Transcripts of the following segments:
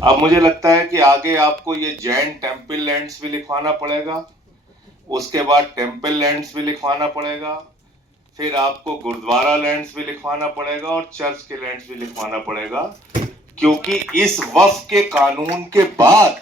अब मुझे लगता है कि आगे आपको ये जैन टेम्पल लैंड्स भी लिखवाना पड़ेगा, उसके बाद टेम्पल लैंड्स भी लिखवाना पड़ेगा, फिर आपको गुरुद्वारा लैंड्स भी लिखवाना पड़ेगा और चर्च के लैंड्स भी लिखवाना पड़ेगा, क्योंकि इस वक्फ के कानून के बाद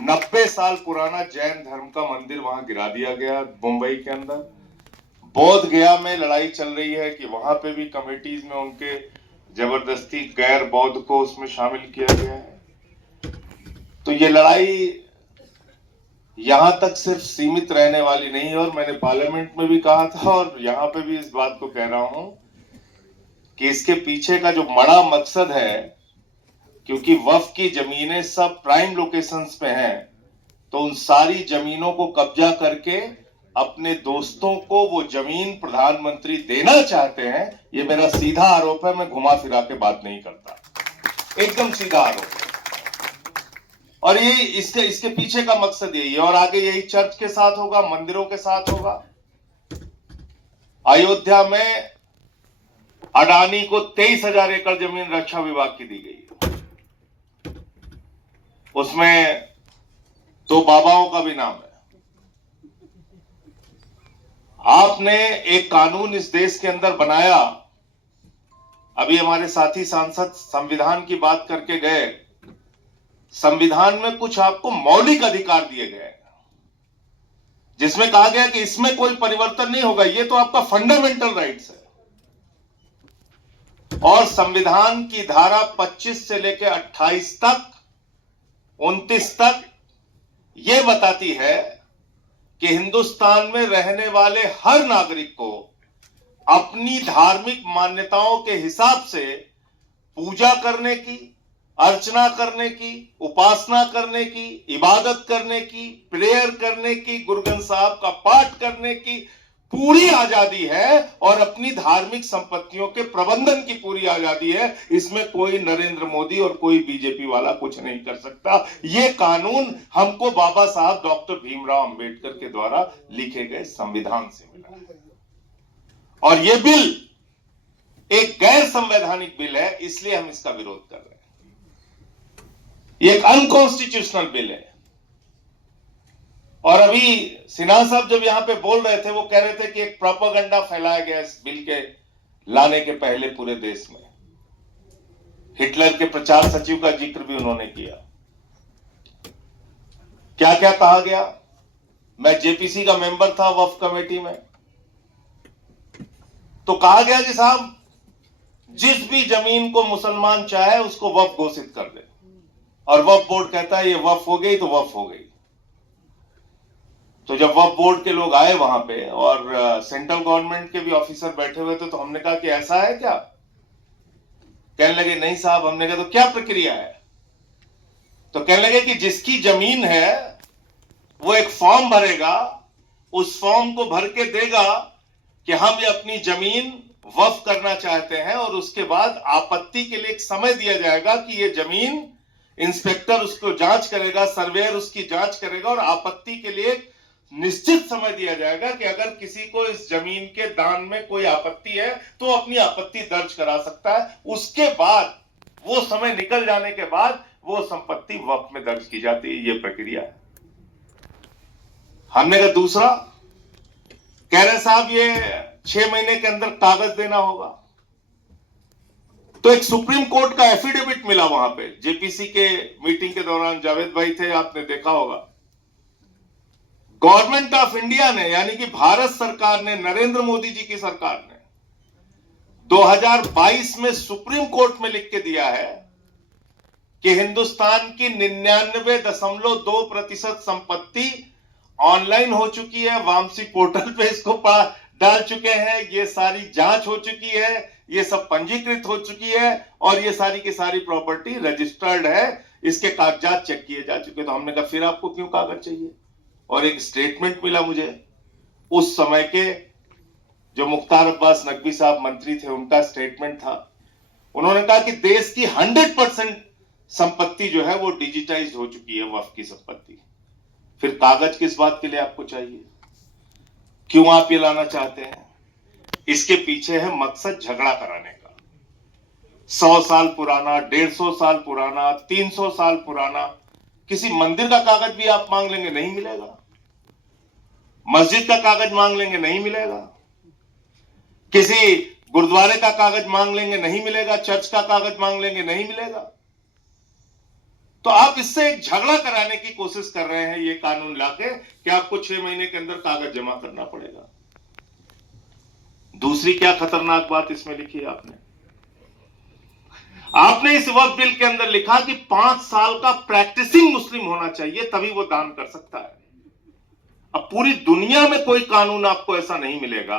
90 साल पुराना जैन धर्म का मंदिर वहां गिरा दिया गया मुंबई के अंदर। बोध गया में लड़ाई चल रही है कि वहां पे भी कमेटीज में उनके जबरदस्ती गैर बौद्ध को उसमें शामिल किया गया है। तो ये लड़ाई यहां तक सिर्फ सीमित रहने वाली नहीं है, और मैंने पार्लियामेंट में भी कहा था और यहां पे भी इस बात को कह रहा हूं कि इसके पीछे का जो बड़ा मकसद है, क्योंकि वक्फ की जमीनें सब प्राइम लोकेशंस पे हैं, तो उन सारी जमीनों को कब्जा करके अपने दोस्तों को वो जमीन प्रधानमंत्री देना चाहते हैं। ये मेरा सीधा आरोप है, मैं घुमा फिरा के बात नहीं करता, एकदम सीधा आरोप है। और ये इसके पीछे का मकसद यही है, और आगे यही चर्च के साथ होगा, मंदिरों के साथ होगा। अयोध्या में अडानी को 23,000 एकड़ जमीन रक्षा विभाग की दी गई है, उसमें तो बाबाओं का भी नाम है। आपने एक कानून इस देश के अंदर बनाया, अभी हमारे साथी सांसद संविधान की बात करके गए, संविधान में कुछ आपको मौलिक अधिकार दिए गए जिसमें कहा गया कि इसमें कोई परिवर्तन नहीं होगा, ये तो आपका फंडामेंटल राइट्स है। और संविधान की धारा 25 से लेकर 28 तक 29 तक यह बताती है कि हिंदुस्तान में रहने वाले हर नागरिक को अपनी धार्मिक मान्यताओं के हिसाब से पूजा करने की, अर्चना करने की, उपासना करने की, इबादत करने की, प्रेयर करने की, गुरु ग्रंथ साहब का पाठ करने की पूरी आजादी है, और अपनी धार्मिक संपत्तियों के प्रबंधन की पूरी आजादी है। इसमें कोई नरेंद्र मोदी और कोई बीजेपी वाला कुछ नहीं कर सकता। ये कानून हमको बाबा साहब डॉक्टर भीमराव अंबेडकर के द्वारा लिखे गए संविधान से मिला है, और ये बिल एक गैर संवैधानिक बिल है, इसलिए हम इसका विरोध कर रहे हैं। ये एक अनकॉन्स्टिट्यूशनल बिल है। और अभी सिन्हा साहब जब यहां पे बोल रहे थे, वो कह रहे थे कि एक प्रोपेगेंडा फैलाया गया इस बिल के लाने के पहले पूरे देश में। हिटलर के प्रचार सचिव का जिक्र भी उन्होंने किया। क्या क्या कहा गया? मैं जेपीसी का मेंबर था वक्फ कमेटी में, तो कहा गया कि साहब जिस भी जमीन को मुसलमान चाहे उसको वक्फ घोषित कर दे, और वक्फ बोर्ड कहता है ये वक्फ हो गई तो वक्फ हो गई। तो जब वक्फ बोर्ड के लोग आए वहां पे, और सेंट्रल गवर्नमेंट के भी ऑफिसर बैठे हुए थे, तो हमने कहा कि ऐसा है क्या? कहने लगे नहीं साहब। हमने कहा तो क्या प्रक्रिया है? तो कहने लगे कि जिसकी जमीन है वो एक फॉर्म भरेगा, उस फॉर्म को भर के देगा कि हम ये अपनी जमीन वक्फ करना चाहते हैं, और उसके बाद आपत्ति के लिए एक समय दिया जाएगा कि ये जमीन, इंस्पेक्टर उसको जांच करेगा, सर्वेयर उसकी जांच करेगा, और आपत्ति के लिए निश्चित समय दिया जाएगा कि अगर किसी को इस जमीन के दान में कोई आपत्ति है तो अपनी आपत्ति दर्ज करा सकता है। उसके बाद वो समय निकल जाने के बाद वो संपत्ति वक्फ में दर्ज की जाती है। ये प्रक्रिया है। हमने कहा दूसरा, कह रहे साहब ये 6 महीने के अंदर कागज देना होगा। तो एक सुप्रीम कोर्ट का एफिडेविट मिला वहां पे, जेपीसी के मीटिंग के दौरान जावेद भाई थे, आपने देखा होगा। गवर्नमेंट ऑफ इंडिया ने, यानी कि भारत सरकार ने, नरेंद्र मोदी जी की सरकार ने 2022 में सुप्रीम कोर्ट में लिख के दिया है कि हिंदुस्तान की 99.2% संपत्ति ऑनलाइन हो चुकी है, वामसी पोर्टल पे इसको डाल चुके हैं, ये सारी जांच हो चुकी है, ये सब पंजीकृत हो चुकी है, और ये सारी की सारी प्रॉपर्टी रजिस्टर्ड है, इसके कागजात चेक किए जा चुके। तो हमने कहा फिर आपको क्यों कागज चाहिए? और एक स्टेटमेंट मिला मुझे, उस समय के जो मुख्तार अब्बास नकवी साहब मंत्री थे, उनका स्टेटमेंट था। उन्होंने कहा कि देश की 100% संपत्ति जो है वो डिजिटाइज हो चुकी है, वक्फ की संपत्ति। फिर कागज किस बात के लिए आपको चाहिए? क्यों आप ये लाना चाहते हैं? इसके पीछे है मकसद झगड़ा कराने का। 100 साल पुराना, 150 साल पुराना, 300 साल पुराना, किसी मंदिर का कागज भी आप मांग लेंगे नहीं मिलेगा, मस्जिद का कागज मांग लेंगे नहीं मिलेगा, किसी गुरुद्वारे का कागज मांग लेंगे नहीं मिलेगा, चर्च का कागज मांग लेंगे नहीं मिलेगा। तो आप इससे एक झगड़ा कराने की कोशिश कर रहे हैं ये कानून लाके कि आपको 6 महीने के अंदर कागज जमा करना पड़ेगा। दूसरी क्या खतरनाक बात इसमें लिखी है आपने इस वक्फ बिल के अंदर लिखा कि 5 साल का प्रैक्टिसिंग मुस्लिम होना चाहिए तभी वो दान कर सकता है। अब पूरी दुनिया में कोई कानून आपको ऐसा नहीं मिलेगा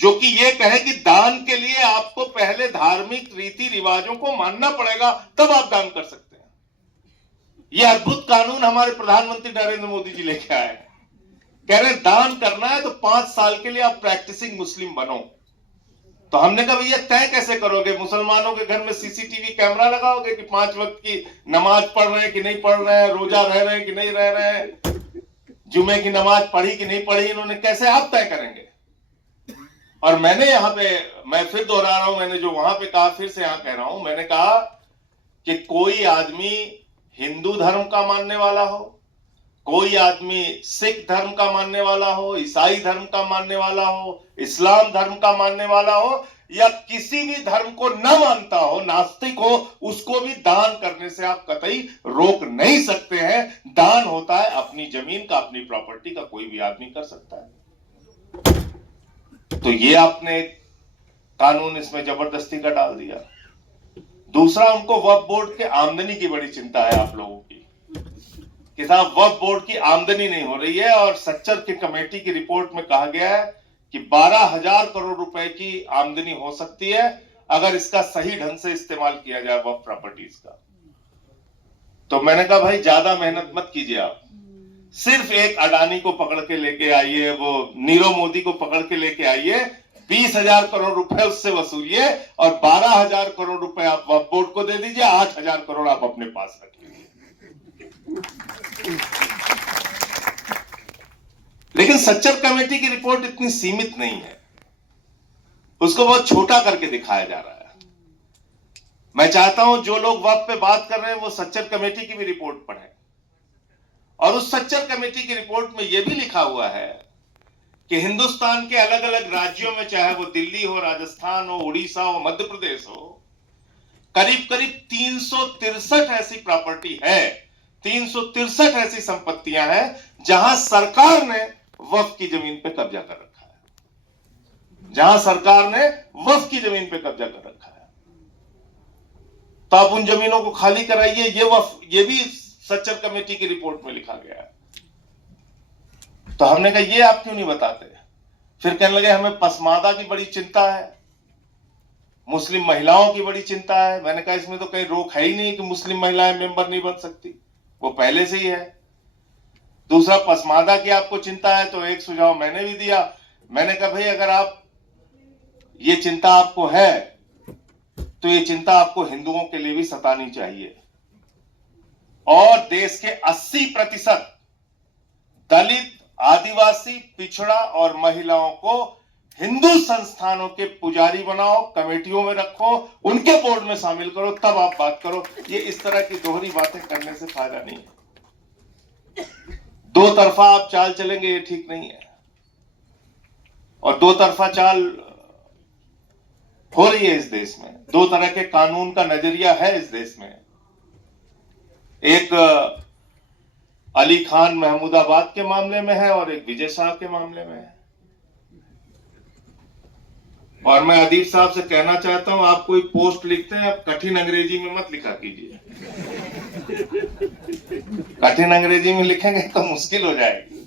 जो कि ये कहे कि दान के लिए आपको पहले धार्मिक रीति रिवाजों को मानना पड़ेगा तब आप दान कर सकते हैं। यह अद्भुत कानून हमारे प्रधानमंत्री नरेंद्र मोदी जी लेके आए हैं। कह रहे दान करना है तो 5 साल के लिए आप प्रैक्टिसिंग मुस्लिम बनो। तो हमने कहा भैया तय कैसे करोगे? मुसलमानों के घर में सीसीटीवी कैमरा लगाओगे कि 5 वक्त की नमाज पढ़ रहे हैं कि नहीं पढ़ रहे हैं, रोजा रह रहे हैं कि नहीं रह रहे हैं, जुमे की नमाज पढ़ी कि नहीं पढ़ी, इन्होंने कैसे आप तय करेंगे? और मैंने यहां पे, मैं फिर दोहरा रहा हूं, मैंने जो वहां पे कहा फिर से यहां कह रहा हूं, मैंने कहा कि कोई आदमी हिंदू धर्म का मानने वाला हो, कोई आदमी सिख धर्म का मानने वाला हो, ईसाई धर्म का मानने वाला हो, इस्लाम धर्म का मानने वाला हो, या किसी भी धर्म को न मानता हो, नास्तिक हो, उसको भी दान करने से आप कतई रोक नहीं सकते हैं। दान होता है अपनी जमीन का, अपनी प्रॉपर्टी का, कोई भी आदमी कर सकता है। तो ये आपने कानून इसमें जबरदस्ती का डाल दिया। दूसरा, उनको वक्फ बोर्ड के आमदनी की बड़ी चिंता है आप लोगों की कि साहब वक्फ बोर्ड की आमदनी नहीं हो रही है, और सच्चर की कमेटी की रिपोर्ट में कहा गया है कि 12,000 करोड़ रुपए की आमदनी हो सकती है अगर इसका सही ढंग से इस्तेमाल किया जाए वक्फ प्रॉपर्टीज का। तो मैंने कहा भाई ज्यादा मेहनत मत कीजिए, आप सिर्फ एक अडानी को पकड़ के लेके आइए, वो नीरव मोदी को पकड़ के लेके आइए, 20,000 करोड़ रुपए उससे वसूलिए और 12,000 करोड़ रुपए आप वक्फ बोर्ड को दे दीजिए, 8,000 करोड़ आप अपने पास रख लीजिए। लेकिन सच्चर कमेटी की रिपोर्ट इतनी सीमित नहीं है, उसको बहुत छोटा करके दिखाया जा रहा है। मैं चाहता हूं जो लोग वक्फ पे बात कर रहे हैं वो सच्चर कमेटी की भी रिपोर्ट पढ़ें, और उस सच्चर कमेटी की रिपोर्ट में यह भी लिखा हुआ है कि हिंदुस्तान के अलग अलग राज्यों में, चाहे वो दिल्ली हो, राजस्थान हो, उड़ीसा हो, मध्य प्रदेश हो, करीब करीब 363 ऐसी प्रॉपर्टी है, 363 ऐसी संपत्तियां हैं जहां सरकार ने वक्फ की जमीन पे कब्जा कर रखा है, जहां सरकार ने वक्फ की जमीन पे कब्जा कर रखा है। तो आप उन जमीनों को खाली कराइए, ये भी सच्चर कमेटी की रिपोर्ट में लिखा गया है। तो हमने कहा ये आप क्यों नहीं बताते? फिर कहने लगे हमें पसमादा की बड़ी चिंता है, मुस्लिम महिलाओं की बड़ी चिंता है। मैंने कहा इसमें तो कहीं रोक है ही नहीं कि मुस्लिम महिलाएं मेंबर नहीं बन सकती, वो पहले से ही है। दूसरा, पसमादा की आपको चिंता है तो एक सुझाव मैंने भी दिया, मैंने कहा भाई अगर आप ये चिंता आपको है तो ये चिंता आपको हिंदुओं के लिए भी सतानी चाहिए। और देश के 80% दलित, आदिवासी, पिछड़ा और महिलाओं को हिंदू संस्थानों के पुजारी बनाओ, कमेटियों में रखो, उनके बोर्ड में शामिल करो, तब आप बात करो। ये इस तरह की दोहरी बातें करने से फायदा नहीं है। दो तरफा आप चाल चलेंगे ये ठीक नहीं है, और दो तरफा चाल हो रही है इस देश में। दो तरह के कानून का नजरिया है इस देश में। एक अली खान महमूदाबाद के मामले में है और एक विजय शाह के मामले में है। और मैं अदीब साहब से कहना चाहता हूं, आप कोई पोस्ट लिखते हैं आप कठिन अंग्रेजी में मत लिखा कीजिए। कठिन अंग्रेजी में लिखेंगे तो मुश्किल हो जाएगी।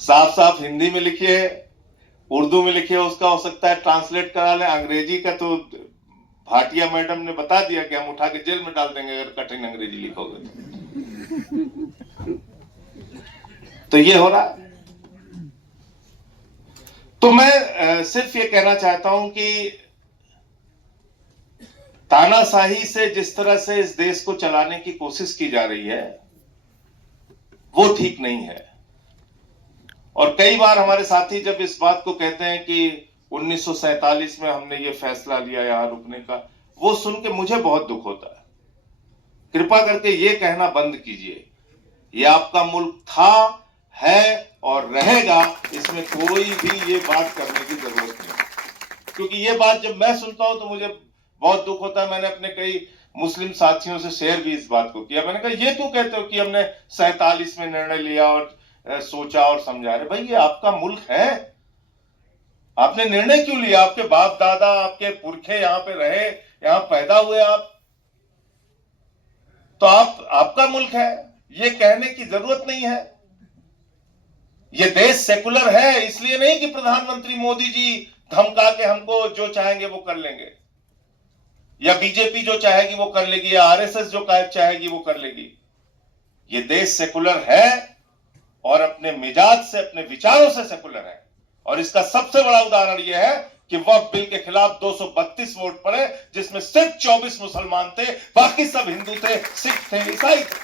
साफ साफ हिंदी में लिखिए, उर्दू में लिखिए, उसका हो सकता है ट्रांसलेट करा लें। अंग्रेजी का तो भाटिया मैडम ने बता दिया कि हम उठा के जेल में डाल देंगे अगर कठिन अंग्रेजी लिखोगे। तो ये हो रहा है। तो मैं सिर्फ ये कहना चाहता हूं कि तानाशाही से जिस तरह से इस देश को चलाने की कोशिश की जा रही है वो ठीक नहीं है। और कई बार हमारे साथी जब इस बात को कहते हैं कि 1947 में हमने ये फैसला लिया यहाँ रुकने का, वो सुन के मुझे बहुत दुख होता है। कृपा करके ये कहना बंद कीजिए, ये आपका मुल्क था, है और रहेगा, इसमें कोई भी ये बात करने की जरूरत नहीं। क्योंकि ये बात जब मैं सुनता हूं तो मुझे बहुत दुख होता है। मैंने अपने कई मुस्लिम साथियों से शेयर भी इस बात को किया। मैंने कहा ये क्यों कहते हो कि हमने 47 में निर्णय लिया और सोचा और समझा। रहे भाई, ये आपका मुल्क है, आपने निर्णय क्यों लिया? आपके बाप दादा, आपके पुरखे यहाँ पे रहे, यहाँ पैदा हुए आप, तो आपका मुल्क है, ये कहने की जरूरत नहीं है। ये देश सेकुलर है, इसलिए नहीं कि प्रधानमंत्री मोदी जी धमका के हमको जो चाहेंगे वो कर लेंगे, या बीजेपी जो चाहेगी वो कर लेगी, या आरएसएस जो चाहेगी वो कर लेगी। ये देश सेकुलर है और अपने मिजाज से, अपने विचारों से सेकुलर है। और इसका सबसे बड़ा उदाहरण यह है कि वक्फ बिल के खिलाफ 232 वोट पड़े, जिसमें सिर्फ 24 मुसलमान थे, बाकी सब हिंदू थे, सिख थे, ईसाई थे।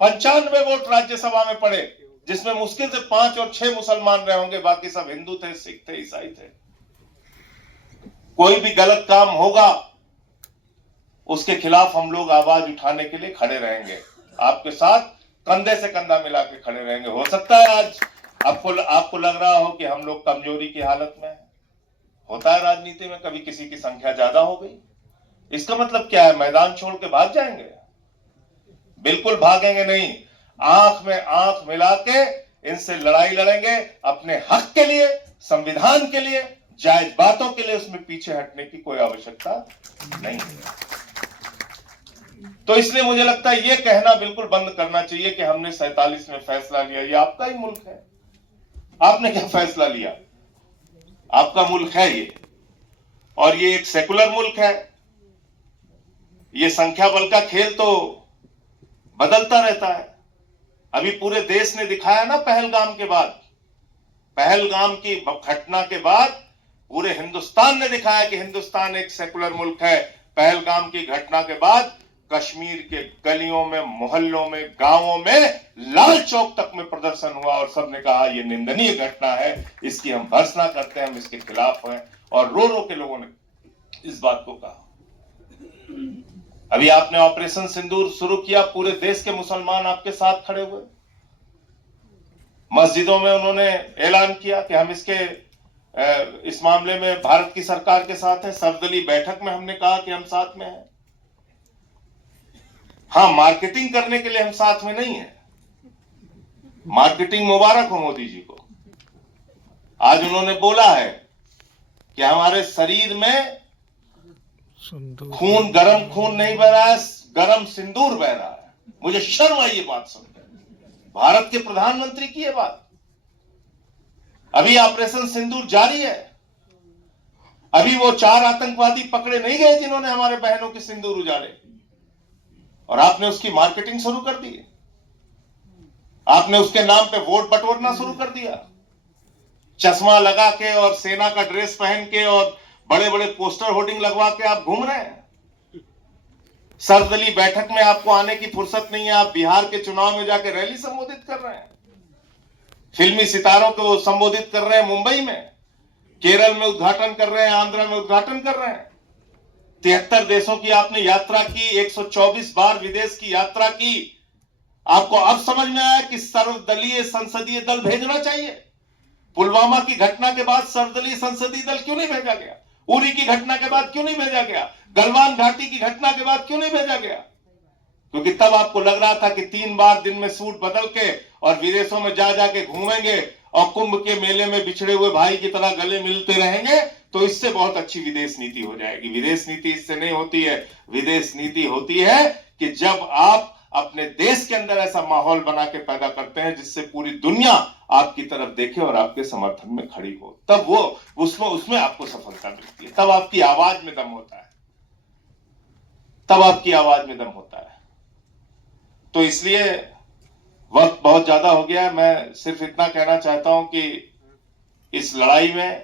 95 वोट राज्यसभा में पड़े, जिसमें मुश्किल से 5 और 6 मुसलमान रहे होंगे, बाकी सब हिंदू थे, सिख थे, ईसाई थे। कोई भी गलत काम होगा उसके खिलाफ हम लोग आवाज उठाने के लिए खड़े रहेंगे, आपके साथ कंधे से कंधा मिला के खड़े रहेंगे। हो सकता है आज आपको लग रहा हो कि हम लोग कमजोरी की हालत में हैं। होता है राजनीति में, कभी किसी की संख्या ज्यादा हो गई, इसका मतलब क्या है मैदान छोड़ के भाग जाएंगे? बिल्कुल भागेंगे नहीं। आंख में आंख मिला के इनसे लड़ाई लड़ेंगे, अपने हक के लिए, संविधान के लिए, जायज बातों के लिए। उसमें पीछे हटने की कोई आवश्यकता नहीं है। तो इसलिए मुझे लगता है ये कहना बिल्कुल बंद करना चाहिए कि हमने 47 में फैसला लिया। ये आपका ही मुल्क है, आपने क्या फैसला लिया? आपका मुल्क है ये, और ये एक सेकुलर मुल्क है। ये संख्या बल का खेल तो बदलता रहता है। अभी पूरे देश ने दिखाया ना, पहलगाम के बाद, पहलगाम की घटना के बाद पूरे हिंदुस्तान ने दिखाया कि हिंदुस्तान एक सेकुलर मुल्क है। पहलगाम की घटना के बाद कश्मीर के गलियों में, मोहल्लों में, गांवों में, लाल चौक तक में प्रदर्शन हुआ और सबने कहा ये निंदनीय घटना है, इसकी हम भर्त्सना करते हैं, हम इसके खिलाफ हैं। और रो रो के लोगों ने इस बात को कहा। अभी आपने ऑपरेशन सिंदूर शुरू किया, पूरे देश के मुसलमान आपके साथ खड़े हुए। मस्जिदों में उन्होंने ऐलान किया कि हम इस मामले में भारत की सरकार के साथ हैं। सर्वदलीय बैठक में हमने कहा कि हम साथ में हैं। हाँ, मार्केटिंग करने के लिए हम साथ में नहीं है। मार्केटिंग मुबारक हो मोदी जी को। आज उन्होंने बोला है कि हमारे शरीर में खून, गरम खून नहीं बह रहा है, गरम सिंदूर बह रहा है। मुझे शर्म आई ये बात सुनकर, भारत के प्रधानमंत्री की ये बात। अभी ऑपरेशन सिंदूर जारी है। अभी वो 4 आतंकवादी पकड़े नहीं गए जिन्होंने हमारे बहनों के सिंदूर उजाड़े, और आपने उसकी मार्केटिंग शुरू कर दी। आपने उसके नाम पे वोट बटोरना शुरू कर दिया। चश्मा लगा के और सेना का ड्रेस पहन के और बड़े बड़े पोस्टर होर्डिंग लगवा के आप घूम रहे हैं। सर्वदलीय बैठक में आपको आने की फुर्सत नहीं है, आप बिहार के चुनाव में जाके रैली संबोधित कर रहे हैं। फिल्मी सितारों को संबोधित कर रहे हैं मुंबई में, केरल में उद्घाटन कर रहे हैं, आंध्र में उद्घाटन कर रहे हैं। 73 देशों की आपने यात्रा की, 124 बार विदेश की यात्रा की। आपको अब समझ में आया कि सर्वदलीय संसदीय दल भेजना चाहिए। पुलवामा की घटना के बाद सर्वदलीय संसदीय दल क्यों नहीं भेजा गया? उरी की घटना के बाद क्यों नहीं भेजा गया? गलवान घाटी की घटना के बाद क्यों नहीं भेजा गया? क्योंकि तब आपको लग रहा था कि 3 बार दिन में सूट बदल के और विदेशों में जा जाके घूमेंगे और कुंभ के मेले में बिछड़े हुए भाई की तरह गले मिलते रहेंगे, तो इससे बहुत अच्छी विदेश नीति हो जाएगी। विदेश नीति इससे नहीं होती है। विदेश नीति होती है कि जब आप अपने देश के अंदर ऐसा माहौल बना के पैदा करते हैं जिससे पूरी दुनिया आपकी तरफ देखे और आपके समर्थन में खड़ी हो, तब वो उसमें आपको सफलता मिलती है। तब आपकी आवाज में दम होता है, तब आपकी आवाज में दम होता है। तो इसलिए वक्त बहुत ज्यादा हो गया है। मैं सिर्फ इतना कहना चाहता हूं कि इस लड़ाई में,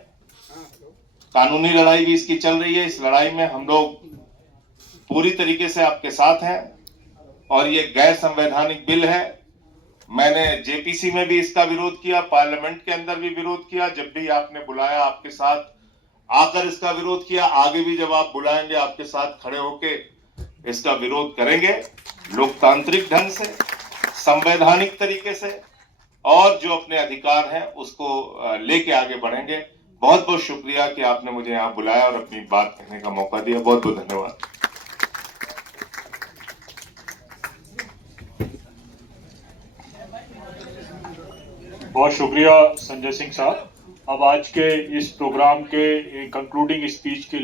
कानूनी लड़ाई भी इसकी चल रही है, इस लड़ाई में हम लोग पूरी तरीके से आपके साथ हैं। और ये गैर संवैधानिक बिल है मैंने जेपीसी में भी इसका विरोध किया, पार्लियामेंट के अंदर भी विरोध किया। जब भी आपने बुलाया आपके साथ आकर इसका विरोध किया, आगे भी जब आप बुलाएंगे आपके साथ खड़े होके इसका विरोध करेंगे, लोकतांत्रिक ढंग से, संवैधानिक तरीके से, और जो अपने अधिकार हैं उसको लेके आगे बढ़ेंगे। बहुत बहुत शुक्रिया कि आपने मुझे यहाँ बुलाया और अपनी बात कहने का मौका दिया। बहुत बहुत धन्यवाद। बहुत शुक्रिया संजय सिंह साहब। अब आज के इस प्रोग्राम के कंक्लूडिंग स्पीच के लिए